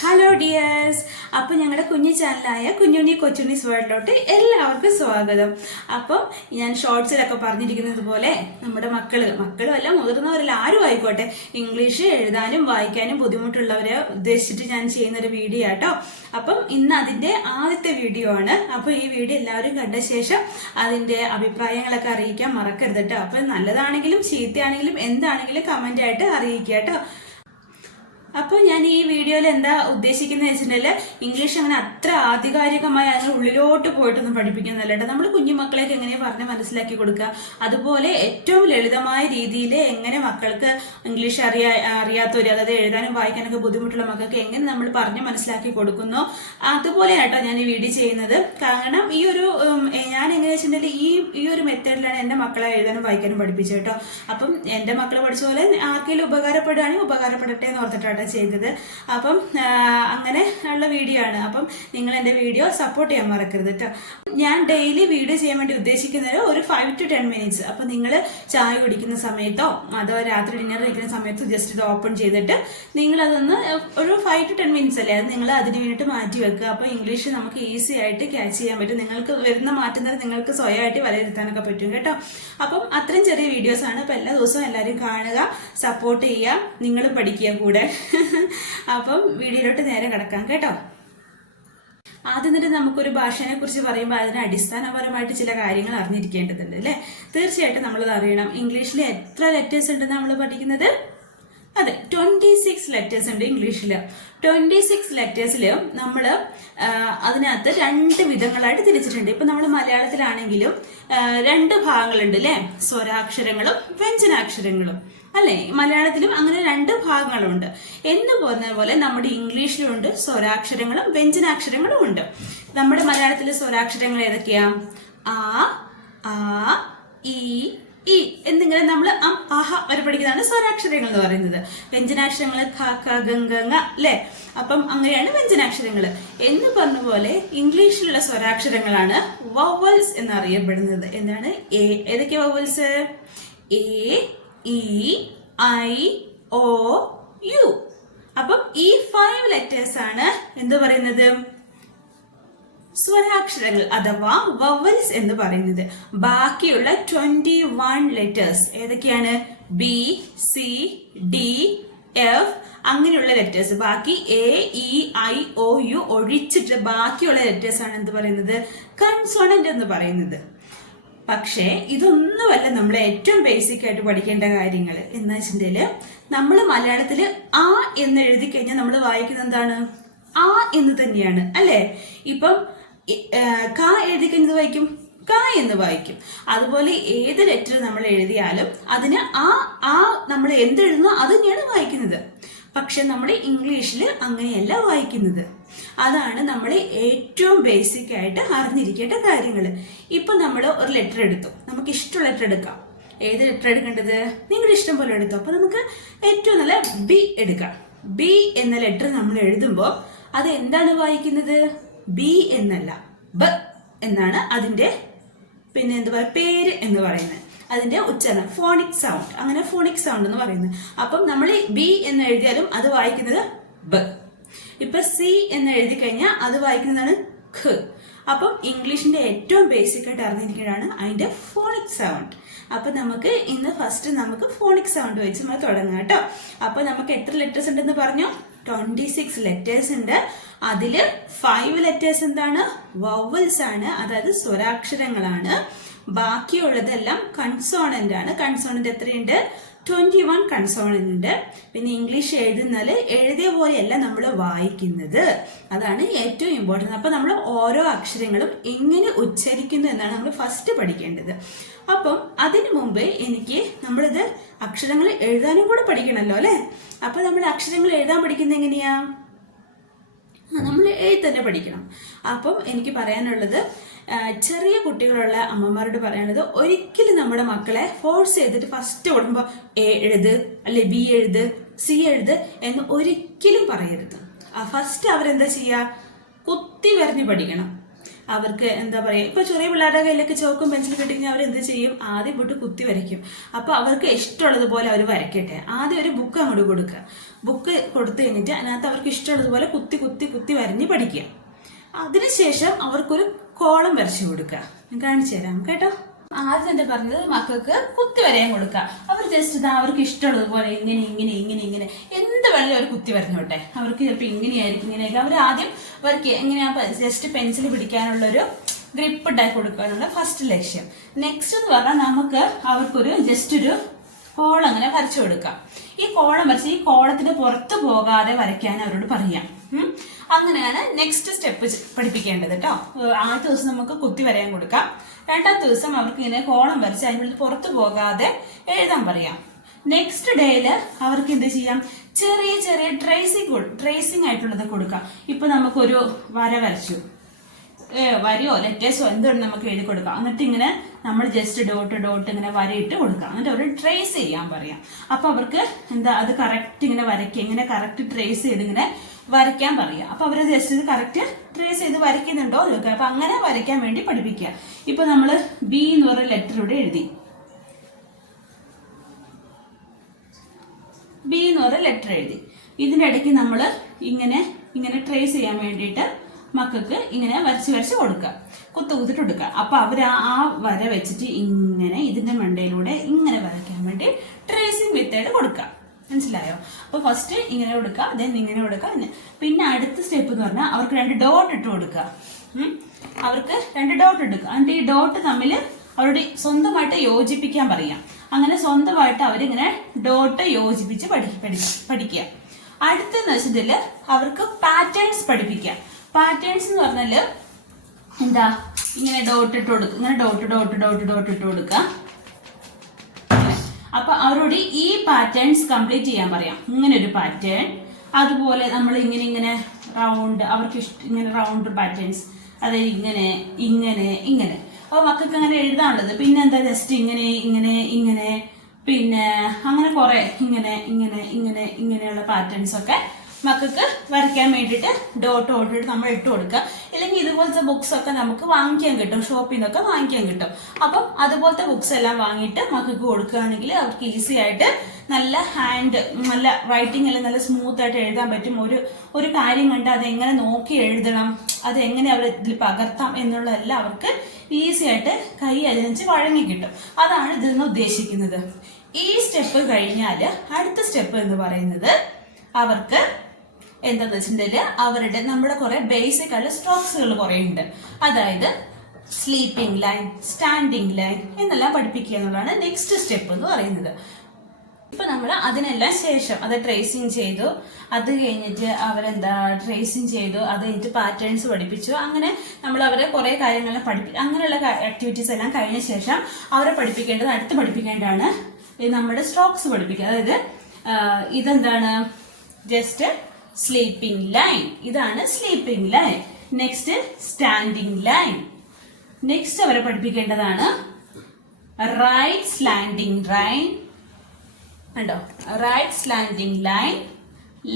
Hello dears. അപ്പം ഞങ്ങളുടെ കുഞ്ഞു ചാനലായ കുഞ്ഞുണ്ണി കൊച്ചുണ്ണീസ് വേൾഡിലോട്ട് എല്ലാവർക്കും സ്വാഗതം. അപ്പം ഞാൻ ഷോർട്സിലൊക്കെ പറഞ്ഞിരിക്കുന്നത് പോലെ നമ്മുടെ മക്കളും അല്ല മുതിർന്നവരല്ല ആരും ആയിക്കോട്ടെ, ഇംഗ്ലീഷ് എഴുതാനും വായിക്കാനും ബുദ്ധിമുട്ടുള്ളവരെ ഉദ്ദേശിച്ചിട്ട് ഞാൻ ചെയ്യുന്നൊരു വീഡിയോ ആട്ടോ. അപ്പം ഇന്ന് അതിന്റെ ആദ്യത്തെ വീഡിയോ ആണ്. അപ്പോൾ ഈ വീഡിയോ എല്ലാവരും കണ്ട ശേഷം അതിന്റെ അഭിപ്രായങ്ങളൊക്കെ അറിയിക്കാൻ മറക്കരുത് കേട്ടോ. അപ്പം നല്ലതാണെങ്കിലും ചീത്തയാണെങ്കിലും എന്താണെങ്കിലും കമന്റ് ആയിട്ട് അറിയിക്കുക കേട്ടോ. അപ്പോൾ ഞാൻ ഈ വീഡിയോയിൽ എന്താ ഉദ്ദേശിക്കുന്നത് വെച്ചിട്ടുണ്ടെങ്കിൽ ഇംഗ്ലീഷ് അങ്ങനെ അത്ര ആധികാരികമായി അതിന് ഉള്ളിലോട്ട് പോയിട്ടൊന്നും പഠിപ്പിക്കുന്നില്ല കേട്ടോ. നമ്മൾ കുഞ്ഞുമക്കളെയൊക്കെ എങ്ങനെ പറഞ്ഞ് മനസ്സിലാക്കി കൊടുക്കുക, അതുപോലെ ഏറ്റവും ലളിതമായ രീതിയിൽ എങ്ങനെ മക്കൾക്ക് ഇംഗ്ലീഷ് അറിയാത്തവർ, അതായത് എഴുതാനും വായിക്കാനൊക്കെ ബുദ്ധിമുട്ടുള്ള മക്കൾക്ക് എങ്ങനെ നമ്മൾ പറഞ്ഞ് മനസ്സിലാക്കി കൊടുക്കുന്നോ അതുപോലെ കേട്ടോ ഞാൻ ഈ വീഡിയോ ചെയ്യുന്നത്. കാരണം ഈ ഒരു ഞാൻ എങ്ങനെ വെച്ചിട്ടുണ്ടെങ്കിൽ ഈ ഒരു മെത്തേഡിലാണ് എൻ്റെ മക്കളെ എഴുതാനും വായിക്കാനും പഠിപ്പിച്ചത് കേട്ടോ. അപ്പം എൻ്റെ മക്കളെ പഠിച്ച പോലെ ആർക്കെങ്കിലും ഉപകാരപ്പെടുകയാണെങ്കിൽ ഉപകാരപ്പെടട്ടെ എന്ന് ഓർത്തിട്ടാണ് ചെയ്തത്. അപ്പം അങ്ങനെ ഉള്ള വീഡിയോ ആണ്. അപ്പം നിങ്ങൾ എൻ്റെ വീഡിയോ സപ്പോർട്ട് ചെയ്യാൻ മറക്കരുത് കേട്ടോ. ഞാൻ ഡെയിലി വീഡിയോ ചെയ്യാൻ വേണ്ടി ഉദ്ദേശിക്കുന്നത് ഒരു 5 to 10 minutes. അപ്പം നിങ്ങൾ ചായ കുടിക്കുന്ന സമയത്തോ അതോ രാത്രി ഡിന്നർ കഴിക്കുന്ന സമയത്തോ ജസ്റ്റ് ഇത് ഓപ്പൺ ചെയ്തിട്ട് നിങ്ങളതൊന്ന് ഒരു 5 to 10 minutes അല്ലേ, അത് നിങ്ങൾ അതിന് വേണ്ടിയിട്ട് മാറ്റി വെക്കുക. അപ്പോൾ ഇംഗ്ലീഷ് നമുക്ക് ഈസി ആയിട്ട് ക്യാച്ച് ചെയ്യാൻ പറ്റും. നിങ്ങൾക്ക് വരുന്ന മാറ്റുന്നത് നിങ്ങൾക്ക് സ്വയമായിട്ട് വിലയിരുത്താനൊക്കെ പറ്റും കേട്ടോ. അപ്പം അത്രയും ചെറിയ വീഡിയോസ് ആണ്. അപ്പം എല്ലാ ദിവസവും എല്ലാവരും കാണുക, സപ്പോർട്ട് ചെയ്യുക, നിങ്ങളും പഠിക്കുക കൂടെ. അപ്പം വീഡിയോയിലോട്ട് നേരെ കിടക്കാം കേട്ടോ. ആദ്യം തന്നെ നമുക്കൊരു ഭാഷയെ കുറിച്ച് പറയുമ്പോൾ അതിന് അടിസ്ഥാനപരമായിട്ട് ചില കാര്യങ്ങൾ അറിഞ്ഞിരിക്കേണ്ടതുണ്ട് അല്ലേ. തീർച്ചയായിട്ടും നമ്മളത് അറിയണം. ഇംഗ്ലീഷിൽ എത്ര ലെറ്റേഴ്സ് ഉണ്ടെന്ന് നമ്മൾ പഠിക്കുന്നത്? അതെ, 26 ലെറ്റേഴ്സ് ഉണ്ട് ഇംഗ്ലീഷിൽ. 26 ലെറ്റേഴ്സിൽ നമ്മൾ അതിനകത്ത് 2 വിധങ്ങളായിട്ട് തിരിച്ചിട്ടുണ്ട്. ഇപ്പൊ നമ്മൾ മലയാളത്തിലാണെങ്കിലും 2 ഭാഗങ്ങളുണ്ട് അല്ലേ, സ്വരാക്ഷരങ്ങളും വ്യഞ്ജനാക്ഷരങ്ങളും അല്ലെ. മലയാളത്തിലും അങ്ങനെ 2 ഭാഗങ്ങളുണ്ട്. എന്ന് പറഞ്ഞ പോലെ നമ്മുടെ ഇംഗ്ലീഷിലുണ്ട് സ്വരാക്ഷരങ്ങളും വ്യഞ്ജനാക്ഷരങ്ങളും ഉണ്ട്. നമ്മുടെ മലയാളത്തിലെ സ്വരാക്ഷരങ്ങൾ ഏതൊക്കെയാ? ആ, ആ, ഈ, ഈ എന്നിങ്ങനെ നമ്മൾ ആഹ വരെ പഠിക്കുന്നതാണ് സ്വരാക്ഷരങ്ങൾ എന്ന് പറയുന്നത്. വ്യഞ്ജനാക്ഷരങ്ങൾ ഖ, ഖ, ഗ, ഗ, ങ അല്ലെ. അപ്പം അങ്ങനെയാണ് വ്യഞ്ജനാക്ഷരങ്ങൾ. എന്ന് പറഞ്ഞ പോലെ ഇംഗ്ലീഷിലുള്ള സ്വരാക്ഷരങ്ങളാണ് വവൽസ് എന്നറിയപ്പെടുന്നത്. എന്താണ്? ഏതൊക്കെ vowels? A, E, I, O, U. അപ്പം ഈ 5 ലെറ്റേഴ്സ് ആണ് എന്ത് പറയുന്നത്? സ്വരാക്ഷരങ്ങൾ അഥവാ വവൽസ് എന്ന് പറയുന്നത്. ബാക്കിയുള്ള 21 ലെറ്റേഴ്സ് ഏതൊക്കെയാണ്? ബി, സി, ഡി, എഫ് അങ്ങനെയുള്ള ലെറ്റേഴ്സ്. ബാക്കി A, E, I, O, U ഒഴിച്ചിട്ട് ബാക്കിയുള്ള ലെറ്റേഴ്സ് ആണ് എന്ത് പറയുന്നത്? കൺസോണന്റ് എന്ന് പറയുന്നത്. പക്ഷേ ഇതൊന്നുമല്ല നമ്മൾ ഏറ്റവും ബേസിക് ആയിട്ട് പഠിക്കേണ്ട കാര്യങ്ങൾ. എന്ന് വെച്ചിട്ടുണ്ടെങ്കിൽ നമ്മൾ മലയാളത്തിൽ ആ എന്ന് എഴുതി കഴിഞ്ഞാൽ നമ്മൾ വായിക്കുന്നത് എന്താണ്? ആ എന്ന് തന്നെയാണ് അല്ലെ. ഇപ്പം ക എഴുതി കഴിഞ്ഞത് വായിക്കും ക എന്ന് വായിക്കും. അതുപോലെ ഏത് ലെറ്റർ നമ്മൾ എഴുതിയാലും അതിന് ആ നമ്മൾ എന്തെഴുതുന്നോ അത് തന്നെയാണ് വായിക്കുന്നത്. പക്ഷെ നമ്മൾ ഇംഗ്ലീഷിൽ അങ്ങനെയല്ല വായിക്കുന്നത്. അതാണ് നമ്മൾ ഏറ്റവും ബേസിക് ആയിട്ട് അറിഞ്ഞിരിക്കേണ്ട കാര്യങ്ങൾ. ഇപ്പൊ നമ്മൾ ഒരു ലെറ്റർ എടുത്തു, നമുക്ക് ഇഷ്ടമുള്ള ലെറ്റർ എടുക്കാം. ഏത് ലെറ്റർ എടുക്കേണ്ടത്? നിങ്ങളുടെ ഇഷ്ടം പോലെ എടുത്തു. അപ്പൊ നമുക്ക് ഏറ്റവും നല്ല ബി എടുക്കാം. ബി എന്ന ലെറ്റർ നമ്മൾ എഴുതുമ്പോൾ അത് എന്താണ് വായിക്കുന്നത്? ബി എന്നല്ല, ബ എന്നാണ് അതിന്റെ പിന്നെ എന്ത് പറയുക പേര് എന്ന് പറയുന്നത്. അതിന്റെ ഉച്ചാരണം ഫോണിക് സൗണ്ട്, അങ്ങനെ ഫോണിക് സൗണ്ട് എന്ന് പറയുന്നത്. അപ്പം നമ്മൾ ബി എന്ന് എഴുതിയാലും അത് വായിക്കുന്നത് ബ. ഇപ്പൊ സി എന്ന് എഴുതി കഴിഞ്ഞാൽ അത് വായിക്കുന്നതാണ് ഖ. അപ്പം ഇംഗ്ലീഷിന്റെ ഏറ്റവും ബേസിക് ആയിട്ട് അറിഞ്ഞിരിക്കുന്നതാണ് അതിന്റെ ഫോണിക് സൗണ്ട്. അപ്പൊ നമുക്ക് ഇന്ന് ഫസ്റ്റ് നമുക്ക് ഫോണിക് സൗണ്ട് വെച്ച് നമ്മൾ തുടങ്ങാം കേട്ടോ. അപ്പൊ നമുക്ക് എത്ര ലെറ്റേഴ്സ് ഉണ്ടെന്ന് പറഞ്ഞു? 26 ലെറ്റേഴ്സ് ഉണ്ട്. അതില് 5 ലെറ്റേഴ്സ് എന്താണ്? വവൽസ് ആണ്, അതായത് സ്വരാക്ഷരങ്ങളാണ്. ബാക്കിയുള്ളതെല്ലാം കൺസോണന്റ് ആണ്. കൺസോണന്റ് എത്രയുണ്ട്? 21 കൺസോണന്റ് ഉണ്ട്. പിന്നെ ഇംഗ്ലീഷ് എഴുതിയ പോലെയല്ല നമ്മൾ വായിക്കുന്നത്. അതാണ് ഏറ്റവും ഇമ്പോർട്ടൻറ്റ്. അപ്പൊ നമ്മൾ ഓരോ അക്ഷരങ്ങളും എങ്ങനെ ഉച്ചരിക്കുന്നു എന്നാണ് നമ്മൾ ഫസ്റ്റ് പഠിക്കേണ്ടത്. അപ്പം അതിനു മുമ്പ് നമ്മളിത് അക്ഷരങ്ങൾ എഴുതാനും കൂടെ പഠിക്കണമല്ലോ അല്ലെ. അപ്പൊ നമ്മൾ അക്ഷരങ്ങൾ എഴുതാൻ പഠിക്കുന്നത് എങ്ങനെയാ? നമ്മൾ തന്നെ പഠിക്കണം. അപ്പം എനിക്ക് പറയാനുള്ളത്, ചെറിയ കുട്ടികളുള്ള അമ്മമാരോട് പറയാനുള്ളത്, ഒരിക്കലും നമ്മുടെ മക്കളെ ഫോഴ്സ് ചെയ്തിട്ട് ഫസ്റ്റ് ഓടുമ്പോൾ എ എഴുത് അല്ലെ ബി എഴുത് സി എഴുത് എന്ന് ഒരിക്കലും പറയരുത്. ഫസ്റ്റ് അവരെന്താ ചെയ്യുക? കുത്തി വരഞ്ഞ് പഠിക്കണം. അവർക്ക് എന്താ പറയുക, ഇപ്പൊ ചെറിയ പിള്ളേരുടെ കയ്യിലൊക്കെ ചോക്കും പെൻസിൽ കിട്ടിക്കഴിഞ്ഞാൽ അവർ എന്ത് ചെയ്യും, ആദ്യം പോയിട്ട് കുത്തി വരയ്ക്കും. അപ്പൊ അവർക്ക് ഇഷ്ടമുള്ളതുപോലെ അവർ വരയ്ക്കട്ടെ. ആദ്യം ഒരു ബുക്ക് അങ്ങോട്ട് കൊടുക്കുക. ബുക്ക് കൊടുത്തു കഴിഞ്ഞിട്ട് അതിനകത്ത് അവർക്ക് ഇഷ്ടമുള്ളതുപോലെ കുത്തി കുത്തി കുത്തി വരഞ്ഞ് പഠിക്കുക. അതിനുശേഷം അവർക്കൊരു കോളം വരച്ചു കൊടുക്കുക. ഞാൻ കാണിച്ചു തരാം കേട്ടോ. ആദ്യം എന്താ പറഞ്ഞത്, മക്കൾക്ക് കുത്തി വരയാൻ കൊടുക്കുക. അവർ ജസ്റ്റ് ഇതാ അവർക്ക് ഇഷ്ടമുള്ളതുപോലെ ഇങ്ങനെ ഇങ്ങനെ ഇങ്ങനെ ഇങ്ങനെ എന്ത് വേണമെങ്കിലും അവർ കുത്തി വരഞ്ഞോട്ടെ. അവർക്ക് ചിലപ്പോൾ ഇങ്ങനെയായിരിക്കും, ഇങ്ങനെയൊക്കെ. അവർ ആദ്യം അവർക്ക് എങ്ങനെയാ ജസ്റ്റ് പെൻസിൽ പിടിക്കാനുള്ളൊരു ഗ്രിപ്പ് ഉണ്ടാക്കി കൊടുക്കുക എന്നുള്ള ഫസ്റ്റ് ലക്ഷ്യം. നെക്സ്റ്റ് എന്ന് പറഞ്ഞാൽ നമുക്ക് അവർക്കൊരു ജസ്റ്റ് ഒരു കോളം അങ്ങനെ വരച്ചു കൊടുക്കാം. ഈ കോളം വരച്ച് ഈ കോളത്തിന് പുറത്തു പോകാതെ വരയ്ക്കാൻ അവരോട് പറയാം. അങ്ങനെയാണ് നെക്സ്റ്റ് സ്റ്റെപ്പ് പഠിപ്പിക്കേണ്ടത് കേട്ടോ. ആദ്യത്തെ ദിവസം നമുക്ക് കുത്തി വരയാൻ കൊടുക്കാം. രണ്ടാമത്തെ ദിവസം അവർക്ക് ഇങ്ങനെ കോളം വരച്ച് അതിനുള്ളിൽ പുറത്തു പോകാതെ എഴുതാൻ പറയാം. നെക്സ്റ്റ് ഡേയില് അവർക്ക് എന്ത് ചെയ്യാം, ചെറിയ ചെറിയ ട്രേസിംഗ് ആയിട്ടുള്ളത് കൊടുക്കാം. ഇപ്പൊ നമുക്കൊരു വര വരച്ചു, വരയോ ലെറ്റേഴ്സോ എന്തുകൊണ്ട് നമുക്ക് എഴുതി കൊടുക്കാം. എന്നിട്ട് ഇങ്ങനെ നമ്മൾ ജസ്റ്റ് ഡോട്ട് ഡോട്ട് ഇങ്ങനെ വരയിട്ട് കൊടുക്കാം. എന്നിട്ട് അവർ ട്രേസ് ചെയ്യാൻ പറയാം. അപ്പൊ അവർക്ക് എന്താ അത് കറക്റ്റ് ഇങ്ങനെ വരയ്ക്കുക, ഇങ്ങനെ കറക്റ്റ് ട്രേസ് ചെയ്ത് ഇങ്ങനെ വരയ്ക്കാൻ പറയാം. അപ്പൊ അവര് ജസ്റ്റ് ഇത് കറക്റ്റ് ട്രേസ് ചെയ്ത് വരയ്ക്കുന്നുണ്ടോ നോക്കുക. അപ്പൊ അങ്ങനെ വരയ്ക്കാൻ വേണ്ടി പഠിപ്പിക്കുക. ഇപ്പൊ നമ്മള് ബി എന്ന് പറയുന്ന ലെറ്റർ ഇവിടെ എഴുതി, ബി എന്ന് പറയുന്ന ലെറ്റർ എഴുതി. ഇതിന്റെ ഇടയ്ക്ക് നമ്മൾ ഇങ്ങനെ ഇങ്ങനെ ട്രേസ് ചെയ്യാൻ വേണ്ടിയിട്ട് മക്കൾക്ക് ഇങ്ങനെ വരച്ച് വരച്ച് കൊടുക്കുക, കുത്തിട്ട് കൊടുക്കുക. അപ്പൊ അവർ ആ വര വെച്ചിട്ട് ഇങ്ങനെ ഇതിന്റെ മണ്ടയിലൂടെ ഇങ്ങനെ വരയ്ക്കാൻ വേണ്ടി ട്രേസിംഗ് മെത്തേഡ് കൊടുക്കുക. മനസ്സിലായോ? അപ്പൊ ഫസ്റ്റ് ഇങ്ങനെ കൊടുക്കുക, ദെൻ ഇങ്ങനെ കൊടുക്കുക. പിന്നെ അടുത്ത സ്റ്റെപ്പ് എന്ന് പറഞ്ഞാൽ അവർക്ക് 2 ഡോട്ട് ഇട്ട് കൊടുക്കുക. അവർക്ക് 2 ഡോട്ട് എടുക്കുക. എന്നിട്ട് ഈ ഡോട്ട് തമ്മിൽ അവരുടെ സ്വന്തമായിട്ട് യോജിപ്പിക്കാൻ പറയാം. അങ്ങനെ സ്വന്തമായിട്ട് അവരിങ്ങനെ ഡോട്ട് യോജിപ്പിച്ച് പഠിക്കുക. അടുത്തെന്ന് വെച്ചിട്ടുണ്ടെങ്കിൽ അവർക്ക് പാറ്റേൺസ് പഠിപ്പിക്കാം. പാറ്റേൺസ് എന്ന് പറഞ്ഞാല് എന്താ, ഇങ്ങനെ ഡോട്ട് ഇട്ട് കൊടുക്കുക, ഇങ്ങനെ ഡോട്ട് ഡോട്ട് ഡോട്ട് ഡോട്ട് ഇട്ട് കൊടുക്കുക. അപ്പൊ അവരോട് ഈ പാറ്റേൺസ് കംപ്ലീറ്റ് ചെയ്യാൻ പറയാം. ഇങ്ങനെ ഒരു പാറ്റേൺ, അതുപോലെ നമ്മൾ ഇങ്ങനെ ഇങ്ങനെ റൗണ്ട്, അവർക്ക് ഇങ്ങനെ റൗണ്ട് പാറ്റേൺസ്, അതായത് ഇങ്ങനെ ഇങ്ങനെ ഇങ്ങനെ. അപ്പൊ മക്കൾക്ക് അങ്ങനെ എഴുതാനുള്ളത്. പിന്നെ എന്താ, ജസ്റ്റ് ഇങ്ങനെ ഇങ്ങനെ ഇങ്ങനെ, പിന്നെ അങ്ങനെ കുറെ ഇങ്ങനെ ഇങ്ങനെ ഇങ്ങനെ ഇങ്ങനെയുള്ള പാറ്റേൺസ് ഒക്കെ മക്കൾക്ക് വരയ്ക്കാൻ വേണ്ടിയിട്ട് ഡോട്ട് ഓട്ടിട്ട് നമ്മൾ ഇട്ട് കൊടുക്കുക. ഇല്ലെങ്കിൽ ഇതുപോലത്തെ ബുക്സ് ഒക്കെ നമുക്ക് വാങ്ങിക്കാൻ കിട്ടും, ഷോപ്പിൽ നിന്നൊക്കെ വാങ്ങിക്കാൻ കിട്ടും. അപ്പം അതുപോലത്തെ ബുക്സ് എല്ലാം വാങ്ങിയിട്ട് മക്കൾക്ക് കൊടുക്കുകയാണെങ്കിൽ അവർക്ക് ഈസി ആയിട്ട് നല്ല ഹാൻഡ്, നല്ല റൈറ്റിംഗ് എല്ലാം നല്ല സ്മൂത്ത് ആയിട്ട് എഴുതാൻ പറ്റും. ഒരു കാര്യം കണ്ട് അതെങ്ങനെ നോക്കി എഴുതണം, അതെങ്ങനെ അവർ ഇതിൽ പകർത്താം എന്നുള്ളതെല്ലാം അവർക്ക് ഈസി ആയിട്ട് കൈ അതിനനുസരിച്ച് വഴങ്ങി കിട്ടും. അതാണ് ഇതിൽ നിന്ന് ഉദ്ദേശിക്കുന്നത്. ഈ സ്റ്റെപ്പ് കഴിഞ്ഞാൽ അടുത്ത സ്റ്റെപ്പ് എന്ന് പറയുന്നത് അവർക്ക് എന്താന്ന് വെച്ചിട്ടുണ്ടെങ്കിൽ അവരുടെ നമ്മുടെ കുറെ ബേസിക് ആയിട്ടുള്ള സ്ട്രോക്സുകൾ കുറെ ഉണ്ട്. അതായത് സ്ലീപ്പിംഗ് ലൈൻ, സ്റ്റാൻഡിംഗ് ലൈൻ എന്നെല്ലാം പഠിപ്പിക്കുക എന്നുള്ളതാണ് നെക്സ്റ്റ് സ്റ്റെപ്പ് എന്ന് പറയുന്നത്. ഇപ്പൊ നമ്മൾ അതിനെല്ലാം ശേഷം അത് ട്രേസിങ് ചെയ്തു, അത് കഴിഞ്ഞിട്ട് അവരെന്താ ട്രേസിങ് ചെയ്തു, അത് കഴിഞ്ഞിട്ട് പാറ്റേൺസ് പഠിപ്പിച്ചു. അങ്ങനെ നമ്മൾ അവരെ കുറെ കാര്യങ്ങളെല്ലാം അങ്ങനെയുള്ള ആക്ടിവിറ്റീസ് എല്ലാം കഴിഞ്ഞ ശേഷം അവരെ പഠിപ്പിക്കേണ്ടത്, അടുത്ത് പഠിപ്പിക്കേണ്ടതാണ് നമ്മുടെ സ്ട്രോക്സ് പഠിപ്പിക്കുക. അതായത് ഇതെന്താണ്, ജസ്റ്റ് സ്ലീപ്പിംഗ് ലൈൻ, ഇതാണ് sleeping line. Next standing line. Next അവരെ പഠിപ്പിക്കേണ്ടതാണ് റൈറ്റ് സ്ലാൻഡിംഗ് ലൈൻ. കണ്ടോ, right slanting line,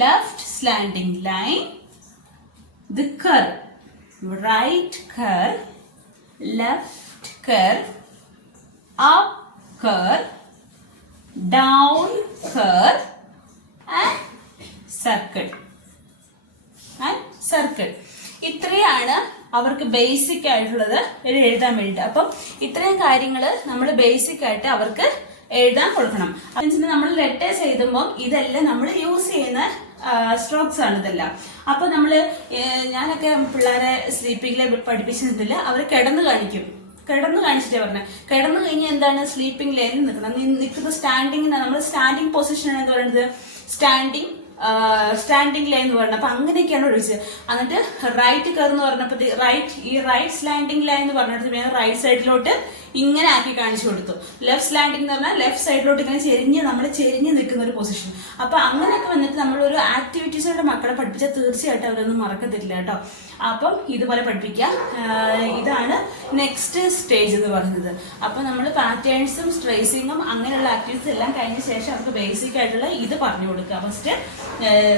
left slanting line, the curve, right curve, left curve, up curve, down curve and circle. ഇത്രയാണ് അവർക്ക് basic ആയിട്ടുള്ളത് എഴുതാൻ വേണ്ടിയിട്ട്. അപ്പം ഇത്രയും കാര്യങ്ങൾ നമ്മൾ ബേസിക് ആയിട്ട് അവർക്ക് എഴുതാൻ കൊടുക്കണം. അതിന് നമ്മൾ ലെറ്റേഴ്സ് എഴുതുമ്പോൾ ഇതെല്ലാം നമ്മൾ യൂസ് ചെയ്യുന്ന സ്ട്രോക്സ് ആണ് ഇതെല്ലാം. അപ്പൊ ഞാനൊക്കെ പിള്ളേരെ സ്ലീപ്പിംഗിലെ പഠിപ്പിച്ചിട്ടില്ല, അവർ കിടന്ന് കാണിച്ചിട്ടേ പറഞ്ഞത്. കിടന്നു കഴിഞ്ഞാൽ എന്താണ്, സ്ലീപ്പിംഗ് ലൈനിൽ നിൽക്കുന്ന സ്റ്റാൻഡിങ്, നമ്മൾ സ്റ്റാൻഡിങ് പൊസിഷൻ എന്ന് പറയുന്നത് സ്റ്റാൻഡിംഗ് ലൈൻ എന്ന് പറഞ്ഞത്. അപ്പൊ അങ്ങനെയൊക്കെയാണ് ഒഴിച്ചത്. എന്നിട്ട് റൈറ്റ് കർവ് എന്ന് പറഞ്ഞപ്പോൾ റൈറ്റ് സ്ലാൻഡിംഗ് ലൈൻ എന്ന് പറഞ്ഞിട്ട് റൈറ്റ് സൈഡിലോട്ട് ഇങ്ങനെ ആക്കി കാണിച്ചു കൊടുത്തു. ലെഫ്റ്റ് സ്ലാൻഡിംഗ് എന്ന് പറഞ്ഞാൽ ലെഫ്റ്റ് സൈഡിലോട്ട് ഇങ്ങനെ ചെരിഞ്ഞ് നിൽക്കുന്ന ഒരു പൊസിഷൻ. അപ്പൊ അങ്ങനെയൊക്കെ വന്നിട്ട് നമ്മളൊരു ആക്ടിവിറ്റീസിലൂടെ മക്കളെ പഠിപ്പിച്ചാൽ തീർച്ചയായിട്ടും അവരൊന്നും മറക്കത്തില്ല കേട്ടോ. അപ്പം ഇതുപോലെ പഠിപ്പിക്കുക. ഇതാണ് നെക്സ്റ്റ് സ്റ്റേജ് എന്ന് പറയുന്നത്. അപ്പൊ നമ്മൾ പാറ്റേൺസും ട്രേസിങ്ങും അങ്ങനെയുള്ള ആക്ടിവിറ്റീസ് എല്ലാം കഴിഞ്ഞ ശേഷം അവർക്ക് ബേസിക് ആയിട്ടുള്ള ഇത് പറഞ്ഞു കൊടുക്കുക. First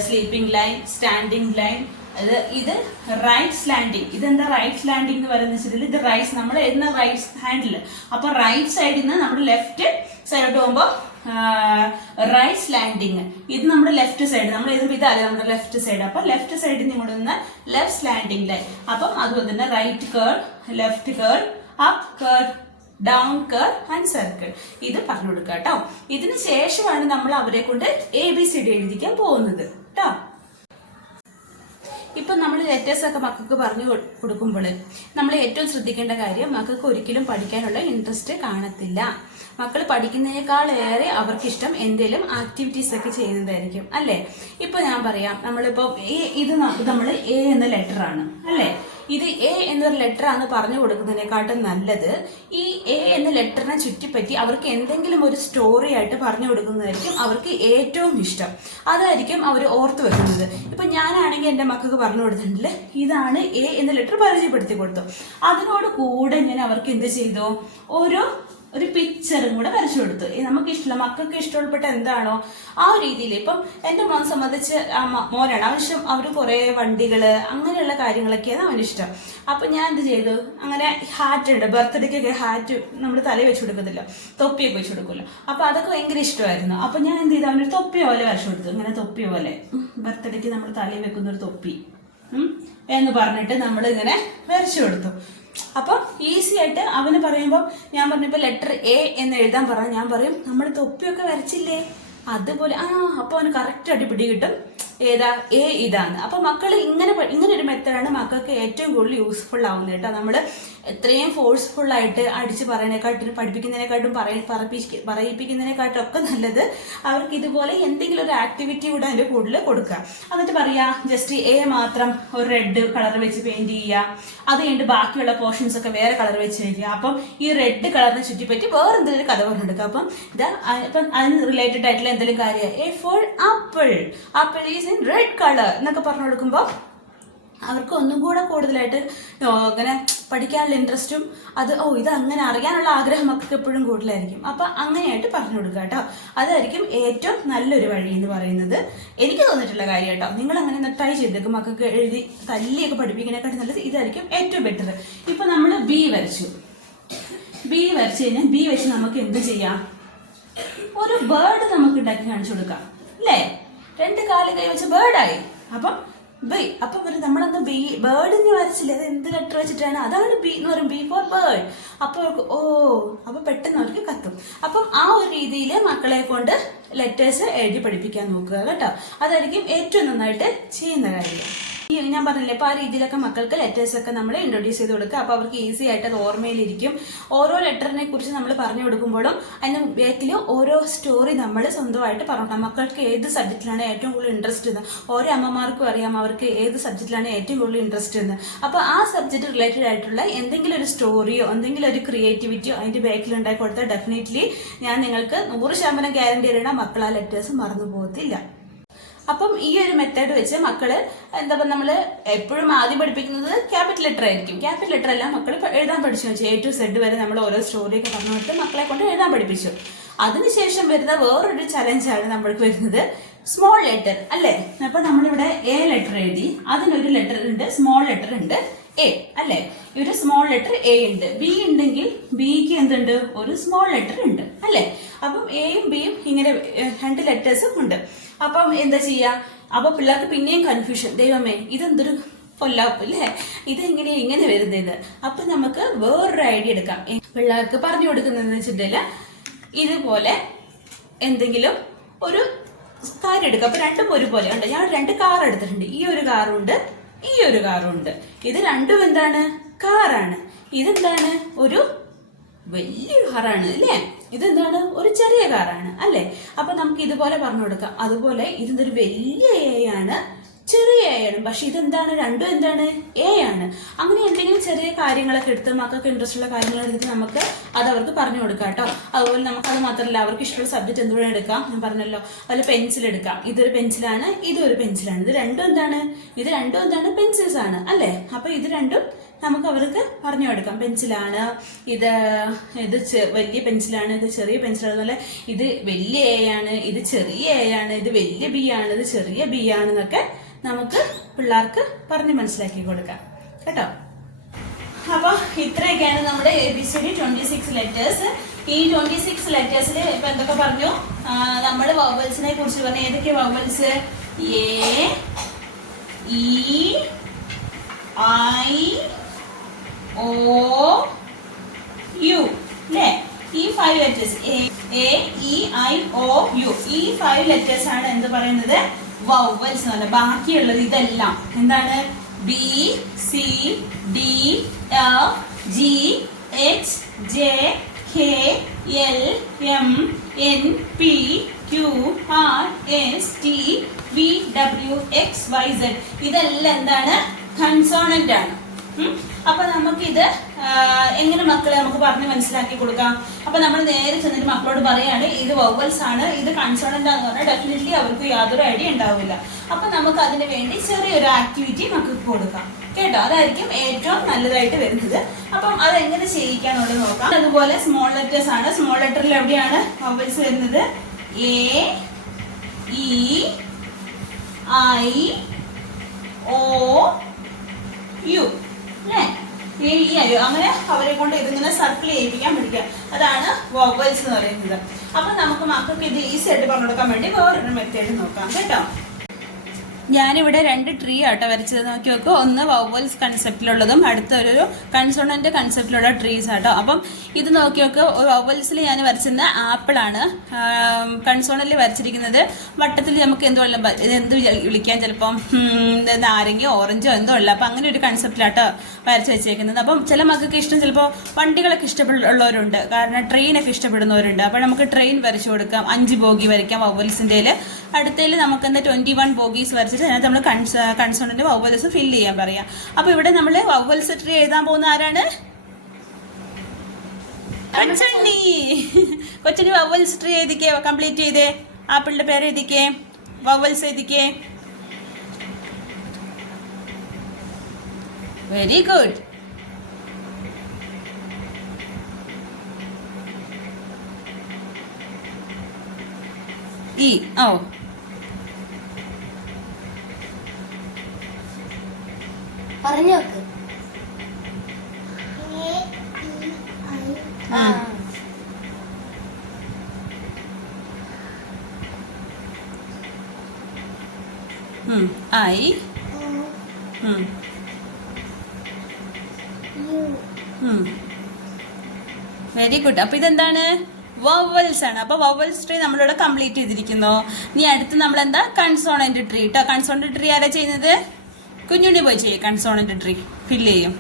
sleeping line, standing line, ഇത് റൈറ്റ് സ്ലാൻഡിങ്. ഇതെന്താ റൈറ്റ് സ്ലാൻഡിങ് എന്ന് പറയുന്നത് വെച്ചിട്ടുണ്ടെങ്കിൽ ഇത് റൈറ്റ്, നമ്മൾ എഴുതുന്ന റൈറ്റ് ഹാൻഡിൽ. അപ്പൊ റൈറ്റ് സൈഡിൽ നിന്ന് നമ്മുടെ ലെഫ്റ്റ് സൈഡോട്ട് പോകുമ്പോൾ റൈറ്റ് സ്ലാൻഡിങ്. ഇത് നമ്മുടെ ലെഫ്റ്റ് സൈഡ്, നമ്മൾ എഴുതുമ്പോൾ ഇതല്ലേ നമ്മുടെ ലെഫ്റ്റ് സൈഡ്. അപ്പൊ ലെഫ്റ്റ് സൈഡിൽ നിന്ന് ഇങ്ങോട്ട് നിന്ന് ലെഫ്റ്റ് സ്ലാൻഡിങ് ലൈൻ. അപ്പം അതുപോലെ തന്നെ right curve, left curve, up curve, down curve and circle. ഇത് പറഞ്ഞു കൊടുക്കുക കേട്ടോ. ഇതിന് ശേഷമാണ് നമ്മൾ അവരെ കൊണ്ട് ABCD എഴുതിക്കാൻ പോകുന്നത് കേട്ടോ. ഇപ്പൊ നമ്മൾ ലെറ്റേഴ്സ് ഒക്കെ മക്കൾക്ക് പറഞ്ഞു കൊടുക്കുമ്പോൾ നമ്മൾ ഏറ്റവും ശ്രദ്ധിക്കേണ്ട കാര്യം, മക്കൾക്ക് ഒരിക്കലും പഠിക്കാനുള്ള ഇൻട്രസ്റ്റ് കാണത്തില്ല. മക്കൾ പഠിക്കുന്നതിനേക്കാൾ ഏറെ അവർക്കിഷ്ടം എന്തെങ്കിലും ആക്ടിവിറ്റീസ് ഒക്കെ ചെയ്യുന്നതായിരിക്കും അല്ലേ. ഇപ്പൊ ഞാൻ പറയാം, നമ്മളിപ്പോ ഇത് നമ്മൾ A എന്ന ലെറ്റർ ആണ് അല്ലേ. ഇത് A എന്നൊരു ലെറ്റർ ആണ് പറഞ്ഞു കൊടുക്കുന്നതിനെക്കാട്ടും നല്ലത് ഈ A എന്ന ലെറ്ററിനെ ചുറ്റിപ്പറ്റി അവർക്ക് എന്തെങ്കിലും ഒരു സ്റ്റോറി ആയിട്ട് പറഞ്ഞു കൊടുക്കുന്നതായിരിക്കും അവർക്ക് ഏറ്റവും ഇഷ്ടം. അതായിരിക്കും അവർ ഓർത്ത് വെക്കുന്നത്. ഇപ്പൊ ഞാനാണെങ്കിൽ എന്റെ മക്കൾക്ക് പറഞ്ഞു കൊടുത്തിട്ടുണ്ടെങ്കിൽ ഇതാണ് A എന്ന ലെറ്റർ പരിചയപ്പെടുത്തി കൊടുത്തു. അതിനോട് കൂടെ ഞാൻ അവർക്ക് എന്ത് ചെയ്തു, ഒരു പിക്ചറും കൂടെ വരച്ചു കൊടുത്തു. നമുക്ക് ഇഷ്ടമുള്ള മക്കൾക്ക് ഇഷ്ടപ്പെട്ട എന്താണോ ആ രീതിയിൽ. ഇപ്പം എന്റെ മോനെ സംബന്ധിച്ച് മോനാണ് അവനിഷ്ടം, അവര് കുറെ വണ്ടികള് അങ്ങനെയുള്ള കാര്യങ്ങളൊക്കെയാണ് അവനിഷ്ടം. അപ്പൊ ഞാൻ എന്ത് ചെയ്തു, അങ്ങനെ ഹാറ്റ് ഉണ്ട്, ബർത്ത്ഡേക്കൊക്കെ ഹാറ്റ് നമ്മൾ തലയിൽ വെച്ച് കൊടുക്കത്തില്ല, തൊപ്പിയൊക്കെ വെച്ച് കൊടുക്കുമല്ലോ. അപ്പൊ അതൊക്കെ ഭയങ്കര ഇഷ്ടമായിരുന്നു. അപ്പൊ ഞാൻ എന്ത് ചെയ്തു, അവനൊരു തൊപ്പി പോലെ വരച്ചു കൊടുത്തു. ഇങ്ങനെ തൊപ്പി പോലെ, ബർത്ത്ഡേക്ക് നമ്മൾ തലയിൽ വെക്കുന്ന ഒരു തൊപ്പി എന്ന് പറഞ്ഞിട്ട് നമ്മൾ ഇങ്ങനെ വരച്ചു കൊടുത്തു. അപ്പൊ ഈസി ആയിട്ട് അവന് പറയുമ്പോൾ ഞാൻ പറഞ്ഞപ്പോ ലെറ്റർ A എന്ന് എഴുതാൻ പറഞ്ഞു, ഞാൻ പറയും നമ്മൾ തൊപ്പിയൊക്കെ വരച്ചില്ലേ അതുപോലെ. അപ്പൊ അവന് കറക്റ്റ് ആയിട്ട് പിടി കിട്ടും ഏതാ A ഇതാണ്. അപ്പൊ മക്കൾ ഇങ്ങനെ ഒരു മെത്തേഡാണ് മക്കൾക്ക് ഏറ്റവും കൂടുതൽ യൂസ്ഫുൾ ആവുന്നത് കേട്ടോ. നമ്മൾ എത്രയും ഫോഴ്സ്ഫുൾ ആയിട്ട് അടിച്ച് പറയുന്നതിനെക്കാട്ടും പഠിപ്പിക്കുന്നതിനെക്കാട്ടും പറയിപ്പിക്കുന്നതിനെക്കാട്ടും ഒക്കെ നല്ലത് അവർക്ക് ഇതുപോലെ എന്തെങ്കിലും ഒരു ആക്ടിവിറ്റി കൂടെ അതിന്റെ കൂടുതൽ കൊടുക്കുക. എന്നിട്ട് പറയാ ജസ്റ്റ് A മാത്രം ഒരു റെഡ് കളർ വെച്ച് പെയിന്റ് ചെയ്യുക, അത് കഴിഞ്ഞിട്ട് ബാക്കിയുള്ള പോർഷൻസ് ഒക്കെ വേറെ കളർ വെച്ച് വയ്ക്കുക. അപ്പം ഈ റെഡ് കളറിനെ ചുറ്റിപ്പറ്റി വേറെ എന്തെങ്കിലും കഥ പറഞ്ഞെടുക്കുക. അപ്പം അതിന് റിലേറ്റഡ് ആയിട്ടുള്ള എന്തെങ്കിലും കാര്യം A for apple, apple is in red color എന്നൊക്കെ പറഞ്ഞു കൊടുക്കുമ്പോൾ അവർക്ക് ഒന്നും കൂടെ കൂടുതലായിട്ട് അങ്ങനെ പഠിക്കാനുള്ള ഇൻട്രസ്റ്റും ഇത് അങ്ങനെ അറിയാനുള്ള ആഗ്രഹം മക്കൾക്ക് എപ്പോഴും കൂടുതലായിരിക്കും. അപ്പൊ അങ്ങനെയായിട്ട് പറഞ്ഞു കൊടുക്കുക കേട്ടോ. അതായിരിക്കും ഏറ്റവും നല്ലൊരു വഴി എന്ന് പറയുന്നത്. എനിക്ക് തോന്നിയിട്ടുള്ള കാര്യം കേട്ടോ. നിങ്ങൾ അങ്ങനെ ട്രൈ ചെയ്തേക്കും. മക്കൾക്ക് എഴുതി തല്ലിയൊക്കെ പഠിപ്പിക്കുന്നതിനെക്കാട്ടും നല്ലത് ഇതായിരിക്കും ഏറ്റവും ബെറ്റർ. ഇപ്പൊ നമ്മൾ B വരച്ചു കഴിഞ്ഞാൽ B വെച്ച് നമുക്ക് എന്ത് ചെയ്യാം, ഒരു ബേർഡ് നമുക്ക് ഉണ്ടാക്കി കാണിച്ചു കൊടുക്കാം അല്ലേ. 2 കാല് കൈ വെച്ച് ബേർഡായി. അപ്പം അപ്പൊ നമ്മളന്ന് ബേർഡിന് വരച്ചില്ലേ, അത് എന്ത് ലെറ്റർ വെച്ചിട്ടാണ്, അതാണ് B എന്ന് പറയും, B ഫോർ ബേർഡ്. അപ്പൊ അവർക്ക് അപ്പൊ പെട്ടെന്ന് അവർക്ക് കത്തും. അപ്പം ആ ഒരു രീതിയിൽ മക്കളെ കൊണ്ട് ലെറ്റേഴ്സ് എഴുതി പഠിപ്പിക്കാൻ നോക്കുക കേട്ടോ. അതായിരിക്കും ഏറ്റവും നന്നായിട്ട് ചെയ്യുന്ന കാര്യം. ഞാൻ പറഞ്ഞില്ലേ, അപ്പൊ ആ രീതിയിലൊക്കെ മക്കൾക്ക് ലെറ്റേഴ്സ് ഒക്കെ നമ്മൾ ഇൻട്രൊഡ്യൂസ് ചെയ്ത് കൊടുക്കുക. അപ്പൊ അവർക്ക് ഈസി ആയിട്ട് അത് ഓർമ്മയിലിരിക്കും. ഓരോ ലെറ്ററിനെ കുറിച്ച് നമ്മൾ പറഞ്ഞു കൊടുക്കുമ്പോഴും അതിന് ബാക്കിൽ ഓരോ സ്റ്റോറി നമ്മൾ സ്വന്തമായിട്ട് പറഞ്ഞു. മക്കൾക്ക് ഏത് സബ്ജക്റ്റിലാണ് ഏറ്റവും കൂടുതൽ ഇൻട്രസ്റ്റ് എന്ന് ഓരോ അമ്മമാർക്കും അറിയാം, അവർക്ക് ഏത് സബ്ജക്റ്റിലാണ് ഏറ്റവും കൂടുതൽ ഇൻട്രസ്റ്റ് എന്ന്. അപ്പൊ ആ സബ്ജക്ട് റിലേറ്റഡ് ആയിട്ടുള്ള എന്തെങ്കിലും ഒരു സ്റ്റോറിയോ എന്തെങ്കിലും ഒരു ക്രിയേറ്റിവിറ്റിയോ അതിന്റെ ബാക്കിൽ ഉണ്ടാക്കി കൊടുത്താൽ ഡെഫിനറ്റ്ലി ഞാൻ നിങ്ങൾക്ക് 100% ഗ്യാരണ്ടി തരണം, മക്കൾ ആ ലെറ്റേഴ്സ് മറന്നു പോകത്തില്ല. അപ്പം ഈ ഒരു മെത്തേഡ് വെച്ച് മക്കള് എന്താ പറയുക, നമ്മള് എപ്പോഴും ആദ്യം പഠിപ്പിക്കുന്നത് ക്യാപിറ്റൽ ലെറ്റർ ആയിരിക്കും. ക്യാപിറ്റൽ ലെറ്റർ എല്ലാം മക്കൾ എഴുതാൻ പഠിച്ചു വെച്ചു. A to Z വരെ നമ്മൾ ഓരോ സ്റ്റോറിയൊക്കെ പറഞ്ഞു കൊടുത്ത് മക്കളെ കൊണ്ട് എഴുതാൻ പഠിപ്പിച്ചു. അതിനുശേഷം വരുന്ന വേറൊരു ചലഞ്ചാണ് നമ്മൾക്ക് വരുന്നത് സ്മോൾ ലെറ്റർ അല്ലേ. അപ്പൊ നമ്മളിവിടെ A ലെറ്റർ എഴുതി, അതിനൊരു ലെറ്റർ ഉണ്ട്, സ്മോൾ ലെറ്റർ ഉണ്ട് A അല്ലെ. ഒരു സ്മോൾ ലെറ്റർ A ഉണ്ട്. B ഉണ്ടെങ്കിൽ Bക്ക് എന്തുണ്ട്, ഒരു സ്മോൾ ലെറ്റർ ഉണ്ട് അല്ലെ. അപ്പം Aയും Bയും ഇങ്ങനെ 2 ലെറ്റേഴ്സും ഉണ്ട്. അപ്പം എന്താ ചെയ്യാ, അപ്പൊ പിള്ളേർക്ക് പിന്നെയും കൺഫ്യൂഷൻ, ദൈവമേ ഇതെന്തൊരു പൊല്ലാപ്പ് അല്ലേ, ഇങ്ങനെ വരുന്നത്. അപ്പൊ നമുക്ക് വേറൊരു ഐഡിയ എടുക്കാം. പിള്ളേർക്ക് പറഞ്ഞു കൊടുക്കുന്നതെന്ന് വെച്ചിട്ടുണ്ടെങ്കിൽ ഇതുപോലെ എന്തെങ്കിലും ഒരു കാര്യം എടുക്കാം. അപ്പൊ രണ്ടും ഒരുപോലെ ഉണ്ട്. ഞാൻ 2 കാർ എടുത്തിട്ടുണ്ട്. ഈ ഒരു കാറുണ്ട്, ഈ ഒരു കാറുണ്ട്. ഇത് രണ്ടും എന്താണ്, കാറാണ്. ഇതെന്താണ്, ഒരു വലിയ കാറാണ് അല്ലേ. ഇതെന്താണ്, ഒരു ചെറിയ കാറാണ് അല്ലേ. അപ്പൊ നമുക്ക് ഇതുപോലെ പറഞ്ഞു കൊടുക്കാം. അതുപോലെ ഇതൊരു വലിയ A ആണ്, ചെറിയ A ആണ്. പക്ഷെ ഇതെന്താണ്, രണ്ടും എന്താണ്, A ആണ്. അങ്ങനെ എന്തെങ്കിലും ചെറിയ കാര്യങ്ങളൊക്കെ എടുത്ത് മക്കൾക്ക് ഇൻട്രസ്റ്റ് ഉള്ള കാര്യങ്ങൾ എടുത്തിട്ട് നമുക്ക് അത് അവർക്ക് പറഞ്ഞു കൊടുക്കാം കേട്ടോ. അതുപോലെ നമുക്ക് അത് മാത്രമല്ല, അവർക്ക് ഇഷ്ടമുള്ള സബ്ജക്ട് എന്തുകൂടെ എടുക്കാം. ഞാൻ പറഞ്ഞല്ലോ, അതുപോലെ പെൻസിൽ എടുക്കാം. ഇതൊരു പെൻസിലാണ്, ഇതൊരു പെൻസിലാണ്. ഇത് രണ്ടും എന്താണ്, പെൻസിൽസ് ആണ് അല്ലേ. അപ്പൊ ഇത് രണ്ടും നമുക്ക് അവർക്ക് പറഞ്ഞു കൊടുക്കാം. പെൻസിലാണ്, ഇത് വലിയ പെൻസിലാണ്, ഇത് ചെറിയ പെൻസിലാണ്. അതുപോലെ ഇത് വലിയ A ആണ്, ഇത് ചെറിയ A ആണ്, ഇത് വലിയ B ആണ്, ഇത് ചെറിയ B ആണെന്നൊക്കെ നമുക്ക് പിള്ളേർക്ക് പറഞ്ഞ് മനസ്സിലാക്കി കൊടുക്കാം കേട്ടോ. അപ്പൊ ഇത്രയൊക്കെയാണ് നമ്മുടെ ABCD 26 ലെറ്റേഴ്സ്. ഈ 26 ലെറ്റേഴ്സിൽ ഇപ്പൊ എന്തൊക്കെ പറഞ്ഞു, നമ്മൾ വവൽസിനെ കുറിച്ച് പറഞ്ഞ ഏതൊക്കെ vowels? A, E, I, O, U അല്ലേ? ഈ 5 letters A, E, I, O, U ഈ 5 ലെറ്റേഴ്സ് ആണ് എന്ത് പറയുന്നത്? വവൽസ് എന്ന് പറഞ്ഞാൽ. ബാക്കിയുള്ളത് ഇതെല്ലാം എന്താണ്? B, C, D, F, G, H, J, K, L, M, N, P, Q, R, S, T, V, W, X, Y, Z ഇതെല്ലാം എന്താണ്? കൺസോണന്റ് ആണ്. അപ്പൊ നമുക്കിത് എങ്ങനെ മക്കളെ നമുക്ക് പറഞ്ഞ് മനസ്സിലാക്കി കൊടുക്കാം? അപ്പൊ നമ്മൾ നേരെ ചെന്നിട്ട് മക്കളോട് പറയാണ് ഇത് വവൽസ് ആണ്, ഇത് കൺസോണന്റ് ആണെന്ന് പറഞ്ഞാൽ ഡെഫിനറ്റ്ലി അവർക്ക് യാതൊരു ഐഡിയ ഉണ്ടാവില്ല. അപ്പൊ നമുക്ക് അതിന് വേണ്ടി ചെറിയൊരു ആക്ടിവിറ്റി മക്കൾക്ക് കൊടുക്കാം കേട്ടോ. അതായിരിക്കും ഏറ്റവും നല്ലതായിട്ട് വരുന്നത്. അപ്പം അതെങ്ങനെ ചെയ്യിക്കാന്നുള്ളത് നോക്കാം. അതുപോലെ സ്മോൾ ലെറ്റേഴ്സ് ആണ്. സ്മോൾ ലെറ്ററിൽ എവിടെയാണ് വവൽസ് വരുന്നത്? A, E, I, O, U അല്ലേ? അങ്ങനെ അവരെ കൊണ്ട് ഇതിങ്ങനെ സർക്കിൾ ചെയ്യിപ്പിക്കാൻ പഠിക്കുക. അതാണ് വവൽസ് എന്ന് പറയുന്നത്. അപ്പൊ നമുക്ക് മക്കൾക്ക് ഇത് ഈസി ആയിട്ട് പറഞ്ഞു കൊടുക്കാൻ വേണ്ടി വേറൊരു മെത്തേഡ് നോക്കാം കേട്ടോ. ഞാനിവിടെ 2 ട്രീ ആട്ടോ വരച്ചത്. നോക്കി നോക്കുക. ഒന്ന് വവൽസ് കൺസെപ്റ്റിലുള്ളതും അടുത്തൊരു കൺസോണന്റ് കൺസെപ്റ്റിലുള്ള ട്രീസ് ആട്ടോ. അപ്പം ഇത് നോക്കി നോക്കുക. വവൽസിൽ ഞാൻ വരച്ചിരുന്ന ആപ്പിൾ ആണ്. കൺസോണന്റിൽ വരച്ചിരിക്കുന്നത് വട്ടത്തിൽ നമുക്ക് എന്തോ ഉള്ള എന്ത് വിളിക്കാൻ ചിലപ്പം നാരങ്ങയോ ഓറഞ്ചോ എന്തോ ഉള്ള. അപ്പം അങ്ങനെ ഒരു കൺസെപ്റ്റിലാട്ടോ വരച്ച് വെച്ചേക്കുന്നത്. അപ്പം ചില മക്കൾക്ക് ഇഷ്ടം ചിലപ്പോൾ വണ്ടികളൊക്കെ ഇഷ്ടപ്പെടുള്ളവരുണ്ട്, കാരണം ട്രെയിനൊക്കെ ഇഷ്ടപ്പെടുന്നവരുണ്ട്. അപ്പം നമുക്ക് ട്രെയിൻ വരച്ചു കൊടുക്കാം. 5 ബോഗി വരയ്ക്കാം വവൽസിൻ്റെ. അടുത്തതിൽ നമുക്ക് 21 ബോഗീസ് വരച്ചിട്ട് അതിനകത്ത് നമ്മൾ കൺസോണന്റ് വവൽസ് ഫില്ല് ചെയ്യാൻ പറയാം. അപ്പൊ ഇവിടെ നമ്മൾ വവൽസ് ട്രീ എഴുതാൻ പോകുന്ന ആരാണ്? കൊച്ചുണ്ണി. കൊച്ചുണ്ണി വവൽസ് ട്രീ എഴുതിക്കേ, കംപ്ലീറ്റ് ചെയ്തേ. ആപ്പിളിന്റെ പേര് എഴുതിക്കേ, വവൽസ് എഴുതിക്കേ. Very good. E, ഓ പറഞ്ഞു നോക്ക്. I, very good. അപ്പൊ ഇതെന്താണ്? വവൽസ് ആണ്. അപ്പൊ വവൽസ് ട്രീ നമ്മളിവിടെ കംപ്ലീറ്റ് ചെയ്തിരിക്കുന്നു. ഇനി അടുത്ത് നമ്മൾ എന്താ? കൺസോണന്റ് ട്രീ കേട്ടോ. കൺസോണന്റ് ട്രീ ആരാ ചെയ്യുന്നത്? കുഞ്ഞുണ്ണി പോയി ചെയ്യും. കൺസോണന്റ് ട്രീ ഫില്ല് ചെയ്യും.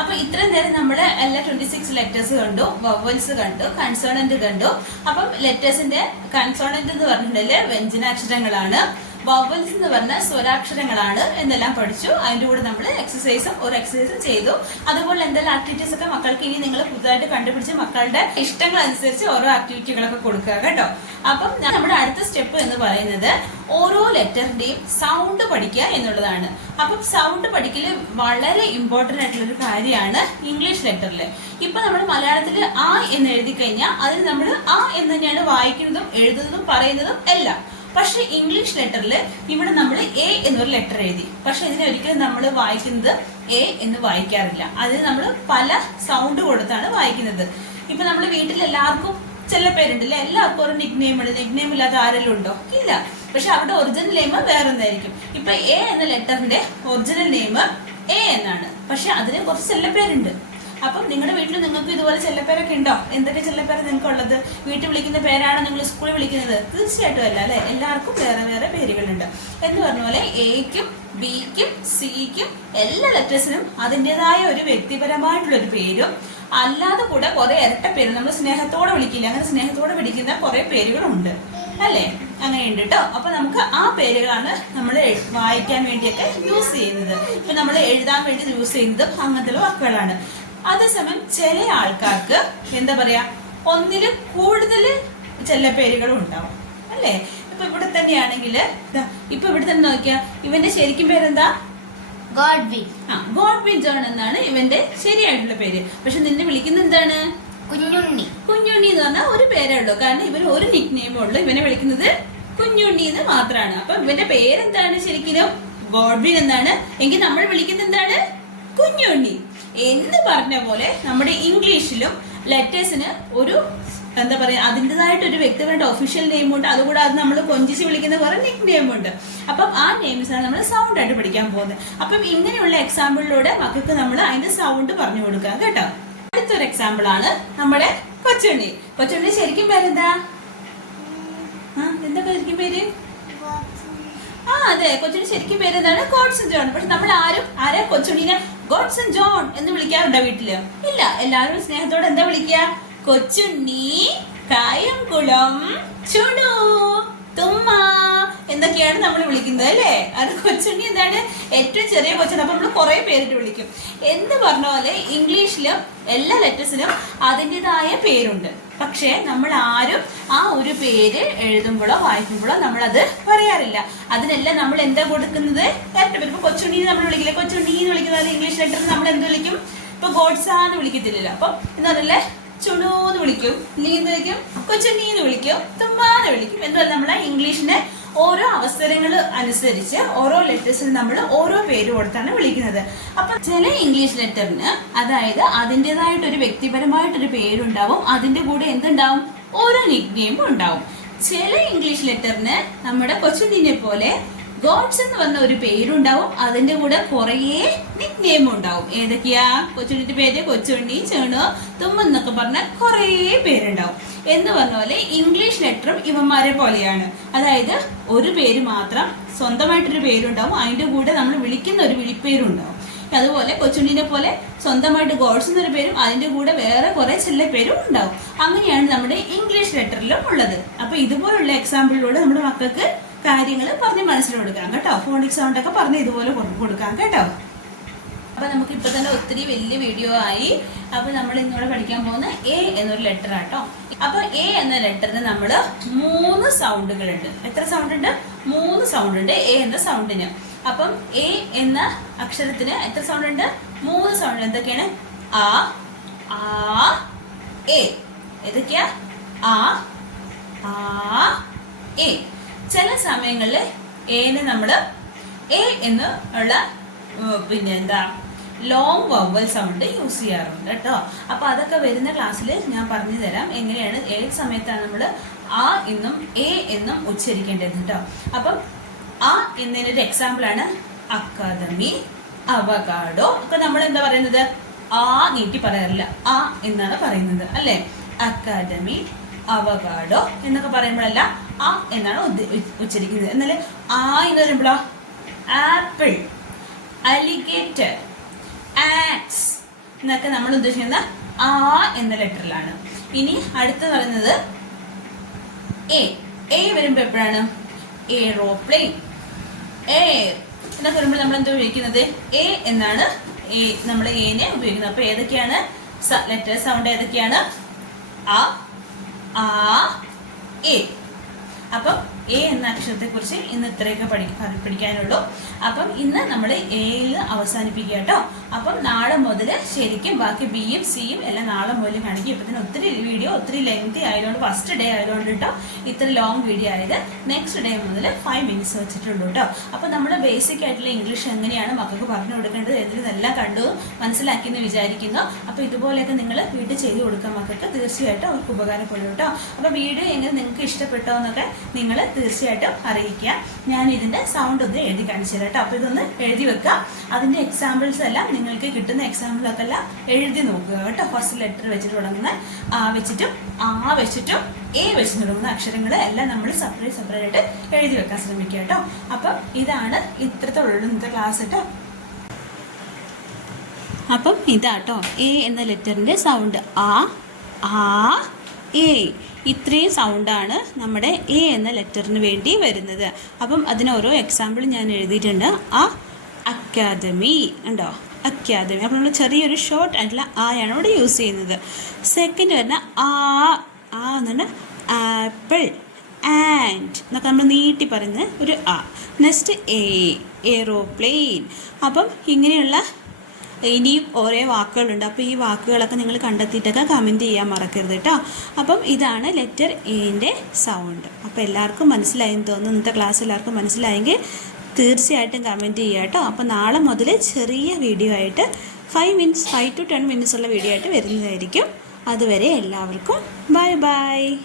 അപ്പൊ ഇത്രയും നേരം നമ്മൾ എല്ലാ 26 ലെറ്റേഴ്സ് കണ്ടു, വവൽസ് കണ്ടു, കൺസോണന്റ് കണ്ടു. അപ്പം ലെറ്റേഴ്സിന്റെ കൺസോണന്റ് എന്ന് പറഞ്ഞിട്ടുണ്ടെങ്കിൽ വ്യഞ്ജനാക്ഷരങ്ങളാണ്, വവൽസ് എന്ന് പറഞ്ഞാൽ സ്വരാക്ഷരങ്ങളാണ് എന്നെല്ലാം പഠിച്ചു. അതിന്റെ കൂടെ നമ്മൾ ഒരു എക്സസൈസും ചെയ്തു. അതുപോലെ എന്തെല്ലാം ആക്ടിവിറ്റീസ് ഒക്കെ മക്കൾക്ക് ഇനി നിങ്ങൾ പുതുതായിട്ട് കണ്ടുപിടിച്ച് മക്കളുടെ ഇഷ്ടങ്ങൾ അനുസരിച്ച് ഓരോ ആക്ടിവിറ്റികളൊക്കെ കൊടുക്കുക കേട്ടോ. അപ്പം നമ്മുടെ അടുത്ത സ്റ്റെപ്പ് എന്ന് പറയുന്നത് ഓരോ ലെറ്ററിന്റെയും സൗണ്ട് പഠിക്കുക എന്നുള്ളതാണ്. അപ്പം സൗണ്ട് പഠിക്കല് വളരെ ഇമ്പോർട്ടന്റ് ആയിട്ടുള്ള ഒരു കാര്യമാണ് ഇംഗ്ലീഷ് ലെറ്ററിൽ. ഇപ്പൊ നമ്മൾ മലയാളത്തിൽ ആ എന്ന് എഴുതി കഴിഞ്ഞാൽ അതിന് നമ്മൾ ആ എന്ന് തന്നെയാണ് വായിക്കുന്നതും എഴുതുന്നതും പറയുന്നതും എല്ലാം. പക്ഷെ ഇംഗ്ലീഷ് ലെറ്ററിൽ ഇവിടെ നമ്മൾ എ എന്നൊരു ലെറ്റർ എഴുതി. പക്ഷെ ഇതിനെ ഒരിക്കലും നമ്മൾ വായിക്കുന്നത് എ എന്ന് വായിക്കാറില്ല. അതിന് നമ്മൾ പല സൗണ്ട് കൊടുത്താണ് വായിക്കുന്നത്. ഇപ്പൊ നമ്മൾ വീട്ടിൽ എല്ലാവർക്കും ചില പേരുണ്ടല്ലേ, എല്ലാവർക്കും ഒരു നിക് നെയിം ഉണ്ട്. നിക് നെയിം ഇല്ലാത്ത ആരെങ്കിലും ഉണ്ടോ? ഇല്ല. പക്ഷെ അവരുടെ ഒറിജിനൽ നെയിം വേറെ ഒന്നായിരിക്കും. ഇപ്പൊ എ എന്ന ലെറ്ററിന്റെ ഒറിജിനൽ നെയിം എ എന്നാണ്. പക്ഷെ അതിന് കുറച്ച് ചെല്ലപ്പേരുണ്ട്. അപ്പം നിങ്ങളുടെ വീട്ടിൽ നിങ്ങൾക്ക് ഇതുപോലെ ചെല്ലപ്പേരൊക്കെ ഉണ്ടോ? എന്തൊക്കെ ചെല്ലപ്പേര് നിങ്ങൾക്ക് ഉള്ളത്? വീട്ടിൽ വിളിക്കുന്ന പേരാണോ നിങ്ങൾ സ്കൂളിൽ വിളിക്കുന്നത്? തീർച്ചയായിട്ടും അല്ല അല്ലെ. എല്ലാവർക്കും വേറെ വേറെ പേരുകളുണ്ട്. എന്ന് പറഞ്ഞ പോലെ എക്കും ബിക്കും സിക്കും എല്ലാ ലെറ്റേഴ്സിനും അതിൻ്റെതായ ഒരു വ്യക്തിപരമായിട്ടുള്ള ഒരു പേരും അല്ലാതെ കൂടെ കുറെ ഇരട്ട പേര് നമ്മൾ സ്നേഹത്തോടെ വിളിക്കില്ല, അങ്ങനെ സ്നേഹത്തോടെ വിളിക്കുന്ന കുറെ പേരുകളുണ്ട് അല്ലേ? അങ്ങനെയുണ്ട് കേട്ടോ. അപ്പൊ നമുക്ക് ആ പേരുകളാണ് നമ്മൾ വായിക്കാൻ വേണ്ടിയൊക്കെ യൂസ് ചെയ്യുന്നത്. ഇപ്പൊ നമ്മൾ എഴുതാൻ വേണ്ടി യൂസ് ചെയ്യുന്നതും അങ്ങനത്തെ വാക്കുകളാണ്. അതേസമയം ചില ആൾക്കാർക്ക് എന്താ പറയാ, ഒന്നില് കൂടുതൽ ചെല്ലപ്പേരുകളും ഉണ്ടാവും അല്ലേ? ഇപ്പൊ ഇവിടെ തന്നെയാണെങ്കിൽ ഇപ്പൊ ഇവിടെ തന്നെ നോക്കിയാ ഇവന്റെ ശരിക്കും പേരെന്താ? ഗോഡ്വിൻ. ഗോഡ്വിൻ ജോൺ എന്നാണ് ഇവന്റെ ശരിയായിട്ടുള്ള പേര്. പക്ഷെ നിന്നെ വിളിക്കുന്ന എന്താണ്? കുഞ്ഞുണ്ണി. കുഞ്ഞുണ്ണി എന്ന് പറഞ്ഞാൽ ഒരു പേരേ ഉള്ളൂ. കാരണം ഇവന് ഒരു നിക് നെയിമേ ഉള്ളൂ. ഇവനെ വിളിക്കുന്നത് കുഞ്ഞുണ്ണി എന്ന് മാത്രമാണ്. അപ്പൊ ഇവന്റെ പേരെന്താണ് ശരിക്കും? ഗോഡ്വിൻ എന്നാണ്. എങ്കിൽ നമ്മൾ വിളിക്കുന്നത് എന്താണ്? കുഞ്ഞുണ്ണി എന്ന് പറഞ്ഞ പോലെ നമ്മുടെ ഇംഗ്ലീഷിലും ലെറ്റേഴ്സിന് ഒരു എന്താ പറയാ, അതിൻ്റെതായിട്ടൊരു വ്യക്തിപരമായിട്ട് ഒഫീഷ്യൽ നെയിം ഉണ്ട്. അതുകൂടാതെ നമ്മൾ കൊഞ്ചിച്ച് വിളിക്കുന്ന കുറെ നിക് നെയിം ഉണ്ട്. അപ്പം ആ നെയിംസാണ് നമ്മൾ സൗണ്ട് ആയിട്ട് പഠിക്കാൻ പോകുന്നത്. അപ്പം ഇങ്ങനെയുള്ള എക്സാമ്പിളിലൂടെ മക്കൾക്ക് നമ്മൾ അതിന്റെ സൗണ്ട് പറഞ്ഞു കൊടുക്കാം കേട്ടോ. അടുത്തൊരു എക്സാമ്പിൾ ആണ് നമ്മുടെ കൊച്ചുണ്ണി. കൊച്ചുണ്ണി ശരിക്കും പേരെന്താ? എന്താ ശരിക്കും പേര്? അതെ, കൊച്ചുണ്ണി ശരിക്കും പേര് എന്താണ്? Godson John. പക്ഷെ നമ്മൾ ആരെ കൊച്ചുണ്ണിനെ ഗോഡ്സൺ ജോൺ എന്ന് വിളിക്കാറുണ്ടോ വീട്ടില്? ഇല്ല. എല്ലാവരും സ്നേഹത്തോടെ എന്താ വിളിക്കുക? കൊച്ചുണ്ണി, കായംകുളം, ചുണു, തുമ്മ എന്നൊക്കെയാണ് നമ്മൾ വിളിക്കുന്നത് അല്ലേ? അത് കൊച്ചുണ്ണി എന്താണ്? ഏറ്റവും ചെറിയ കൊച്ചുണ്ണി. അപ്പൊ നമ്മൾ കുറെ പേരിട്ട് വിളിക്കും. എന്ന് പറഞ്ഞ പോലെ ഇംഗ്ലീഷിലും എല്ലാ ലെറ്റേഴ്സിനും അതിൻ്റെതായ പേരുണ്ട്. പക്ഷെ നമ്മൾ ആരും ആ ഒരു പേര് എഴുതുമ്പോഴോ വായിക്കുമ്പോഴോ നമ്മളത് പറയാറില്ല. അതിനെല്ലാം നമ്മൾ എന്താ കൊടുക്കുന്നത്? കറക്റ്റ് പേര്. ഇപ്പൊ കൊച്ചുണ്ണി നമ്മൾ വിളിക്കില്ല. കൊച്ചുണ്ണി എന്ന് വിളിക്കുന്നത് ഇംഗ്ലീഷ് ലെറ്ററിൽ നമ്മൾ എന്ത് വിളിക്കും? ഇപ്പൊ ഗോഡ്സാന്ന് വിളിക്കത്തില്ലല്ലോ. അപ്പൊ എന്ന് പറഞ്ഞാൽ ചുണൂന്ന് വിളിക്കും, ഇല്ലെങ്കിൽ എന്ത് വിളിക്കും? കൊച്ചുണ്ണീന്ന് വിളിക്കും, തുമ്മാന്ന് വിളിക്കും. എന്തുപോലെ നമ്മളെ ഇംഗ്ലീഷിന്റെ ഓരോ അവസരങ്ങൾ അനുസരിച്ച് ഓരോ ലെറ്റേഴ്സിന് നമ്മൾ ഓരോ പേര് കൊടുത്താണ് വിളിക്കുന്നത്. അപ്പൊ ചില ഇംഗ്ലീഷ് ലെറ്ററിന് അതായത് അതിൻ്റെതായിട്ടൊരു വ്യക്തിപരമായിട്ടൊരു പേരുണ്ടാവും. അതിന്റെ കൂടെ എന്തുണ്ടാവും? ഓരോ നിക് നെയിമും ഉണ്ടാവും. ചില ഇംഗ്ലീഷ് ലെറ്ററിന് നമ്മുടെ കൊച്ചുണ്ണിനെ പോലെ ഗോഡ്സ് എന്ന് പറഞ്ഞ ഒരു പേരുണ്ടാവും. അതിന്റെ കൂടെ കുറേ നിക് നെയിമും ഉണ്ടാവും. ഏതൊക്കെയാ? കൊച്ചുണ്ണിന്റെ പേര് കൊച്ചുണ്ണി, ചേണു, തുമ്മ എന്നൊക്കെ പറഞ്ഞ കുറേ പേരുണ്ടാവും. എന്ന് പറഞ്ഞ പോലെ ഇംഗ്ലീഷ് ലെറ്ററും ഇവന്മാരെ പോലെയാണ്. അതായത് ഒരു പേര് മാത്രം, സ്വന്തമായിട്ടൊരു പേരുണ്ടാവും. അതിന്റെ കൂടെ നമ്മൾ വിളിക്കുന്ന ഒരു വിളിപ്പേരുണ്ടാവും. അതുപോലെ കൊച്ചുണ്ണിനെ പോലെ സ്വന്തമായിട്ട് ഗോഡ്സ് എന്നൊരു പേരും അതിന്റെ കൂടെ വേറെ കുറെ ചില പേരും ഉണ്ടാവും. അങ്ങനെയാണ് നമ്മുടെ ഇംഗ്ലീഷ് ലെറ്ററിലും ഉള്ളത്. അപ്പൊ ഇതുപോലുള്ള എക്സാമ്പിളിലൂടെ നമ്മുടെ മക്കൾക്ക് കാര്യങ്ങൾ പറഞ്ഞ് മനസ്സിൽ കൊടുക്കാം കേട്ടോ. ഫോണിക് സൗണ്ട് ഒക്കെ പറഞ്ഞ് ഇതുപോലെ കൊടുക്കാം കേട്ടോ. അപ്പൊ നമുക്ക് ഇപ്പൊ തന്നെ ഒത്തിരി വലിയ വീഡിയോ ആയി. അപ്പൊ നമ്മൾ ഇന്നോടെ പഠിക്കാൻ പോകുന്ന എ എന്നൊരു ലെറ്റർ ആട്ടോ. അപ്പൊ എ എന്ന ലെറ്ററിന് നമ്മൾ 3 സൗണ്ടുകളുണ്ട്. എത്ര സൗണ്ട് ഉണ്ട്? 3 സൗണ്ട് ഉണ്ട് എ എന്ന സൗണ്ടിന്. അപ്പം എ എന്ന അക്ഷരത്തിന് എത്ര സൗണ്ട് ഉണ്ട്? 3 സൗണ്ട്. എന്തൊക്കെയാണ്? ആ, എ. ഏതൊക്കെയാ? ആ, എ. ചില സമയങ്ങളിൽ എന് നമ്മള് എ എന്ന് ഉള്ള പിന്നെ എന്താ ലോങ് വവൽ സൗണ്ട് യൂസ് ചെയ്യാറുണ്ട് കേട്ടോ. അപ്പൊ അതൊക്കെ വരുന്ന ക്ലാസ്സിൽ ഞാൻ പറഞ്ഞു തരാം എങ്ങനെയാണ് ഏത് സമയത്താണ് നമ്മൾ ആ എന്നും എ എന്നും ഉച്ചരിക്കേണ്ടത് കേട്ടോ. അപ്പം ആ എന്നതിനൊരു എക്സാമ്പിൾ ആണ് അക്കാദമി, അവകാഡോ ഒക്കെ നമ്മൾ എന്താ പറയുന്നത്? ആ നീട്ടി പറയാറില്ല, ആ എന്നാണ് പറയുന്നത് അല്ലെ? അക്കാദമി, അവകാഡോ എന്നൊക്കെ പറയുമ്പോഴല്ല ആ എന്നാണ് ഉച്ചരിക്കുന്നത്. എന്നാല് ആ എന്ന് പറയുമ്പോഴോ ആപ്പിൾ, അലിഗേറ്റർ, ആക്സ് എന്നൊക്കെ നമ്മൾ ഉദ്ദേശിക്കുന്നത് ആ എന്ന ലെറ്ററിലാണ്. ഇനി അടുത്ത് പറയുന്നത് എ വരുമ്പോ എപ്പോഴാണ്? എയ്റോപ്ലെയിൻ, എയർ എന്നൊക്കെ വരുമ്പോൾ നമ്മൾ എന്താ ഉപയോഗിക്കുന്നത്? എ എന്നാണ് നമ്മൾ എനെ ഉപയോഗിക്കുന്നത്. അപ്പൊ ഏതൊക്കെയാണ് ലെറ്റർ സൗണ്ട്? ഏതൊക്കെയാണ്? ആ, എ. അപ്പം എ എന്ന അക്ഷരത്തെ കുറിച്ച് ഇന്ന് ഇത്രയൊക്കെ പഠിക്കാനുള്ളൂ. അപ്പം ഇന്ന് നമ്മൾ എയിൽ അവസാനിപ്പിക്കുക കേട്ടോ. അപ്പം നാളെ മുതൽ ശരിക്കും ബാക്കി ബിയും സിയും എല്ലാം നാളെ മുതൽ കാണിക്കും. ഇപ്പം തന്നെ ഒത്തിരി വീഡിയോ ഒത്തിരി ലെങ്തി ആയതുകൊണ്ട് ഫസ്റ്റ് ഡേ ആയതുകൊണ്ട് കേട്ടോ ഇത്ര ലോങ് വീഡിയോ ആയത്. നെക്സ്റ്റ് ഡേ മുതൽ 5 minutes വെച്ചിട്ടുള്ളൂ കേട്ടോ. അപ്പം നമ്മുടെ ബേസിക് ആയിട്ടുള്ള ഇംഗ്ലീഷ് എങ്ങനെയാണ് മക്കൾക്ക് പറഞ്ഞു കൊടുക്കേണ്ടത് എന്നതെല്ലാം കണ്ടു മനസ്സിലാക്കിയെന്ന് വിചാരിക്കുന്നു. അപ്പം ഇതുപോലെയൊക്കെ നിങ്ങൾ വീട്ടിൽ ചെയ്ത് കൊടുക്കാൻ മക്കൾക്ക് തീർച്ചയായിട്ടും അവർക്ക് ഉപകാരപ്പെടും കേട്ടോ. അപ്പം വീഡിയോ എങ്ങനെ നിങ്ങൾക്ക് ഇഷ്ടപ്പെട്ടോ എന്നൊക്കെ നിങ്ങൾ തീർച്ചയായിട്ടും അറിയിക്കുക. ഞാൻ ഇതിന്റെ സൗണ്ട് ഒന്ന് എഴുതി കാണിച്ചു തരാം കേട്ടോ. അപ്പൊ ഇതൊന്ന് എഴുതി വെക്കാം. അതിന്റെ എക്സാമ്പിൾസ് എല്ലാം നിങ്ങൾക്ക് കിട്ടുന്ന എക്സാമ്പിളൊക്കെ എല്ലാം എഴുതി നോക്കുക കേട്ടോ. ഫസ്റ്റ് ലെറ്റർ വെച്ചിട്ട് തുടങ്ങുന്ന ആ വെച്ചിട്ടും ആ വെച്ചിട്ടും എ വെച്ച് തുടങ്ങുന്ന അക്ഷരങ്ങൾ എല്ലാം നമ്മൾ സെപ്പറേറ്റ് ആയിട്ട് എഴുതി വെക്കാൻ ശ്രമിക്കുക കേട്ടോ. അപ്പം ഇതാണ് ഇത്രത്തോളം ഇന്നത്തെ ക്ലാസ് കേട്ടോ. അപ്പം ഇതാട്ടോ എ എന്ന ലെറ്ററിന്റെ സൗണ്ട്. ആ, എ. ഇത്രയും സൗണ്ടാണ് നമ്മുടെ എ എന്ന ലെറ്ററിന് വേണ്ടി വരുന്നത്. അപ്പം അതിന് ഓരോ എക്സാമ്പിൾ ഞാൻ എഴുതിയിട്ടുണ്ട്. അക്കാദമി ഉണ്ടോ? അക്കാദമി. അപ്പം നമ്മൾ ചെറിയൊരു ഷോർട്ട് ആയിട്ടുള്ള ആയാണ് ഇവിടെ യൂസ് ചെയ്യുന്നത്. സെക്കൻഡ് വരുന്ന ആ എന്ന് പറഞ്ഞാൽ ആപ്പിൾ, ആൻഡ് എന്നൊക്കെ നമ്മൾ നീട്ടി പറയുന്ന ഒരു ആ. Next aeroplane. അപ്പം ഇങ്ങനെയുള്ള ഇനിയും ഓരോ വാക്കുകളുണ്ട്. അപ്പോൾ ഈ വാക്കുകളൊക്കെ നിങ്ങൾ കണ്ടെത്തിയിട്ടൊക്കെ കമൻറ്റ് ചെയ്യാൻ മറക്കരുത് കേട്ടോ. അപ്പം ഇതാണ് ലെറ്റർ എന്റെ സൗണ്ട്. അപ്പോൾ എല്ലാവർക്കും മനസ്സിലായെന്ന് തോന്നുന്നു. ഇന്നത്തെ ക്ലാസ് എല്ലാവർക്കും മനസ്സിലായെങ്കിൽ തീർച്ചയായിട്ടും കമൻറ്റ് ചെയ്യുക കേട്ടോ. അപ്പോൾ നാളെ മുതൽ ചെറിയ വീഡിയോ ആയിട്ട് 5 to 10 മിനിറ്റ്സ് ഉള്ള വീഡിയോ ആയിട്ട് വരുന്നതായിരിക്കും. അതുവരെ എല്ലാവർക്കും ബൈ ബൈ.